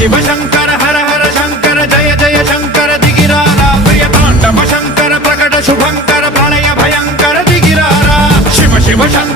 शिव शंकर हर हर शंकर जय जय शंकर दिगिरारा प्रिय तांडव शंकर प्रकट शुभंकर प्रलय भयंकर दिगिरारा शिव शिव शंकर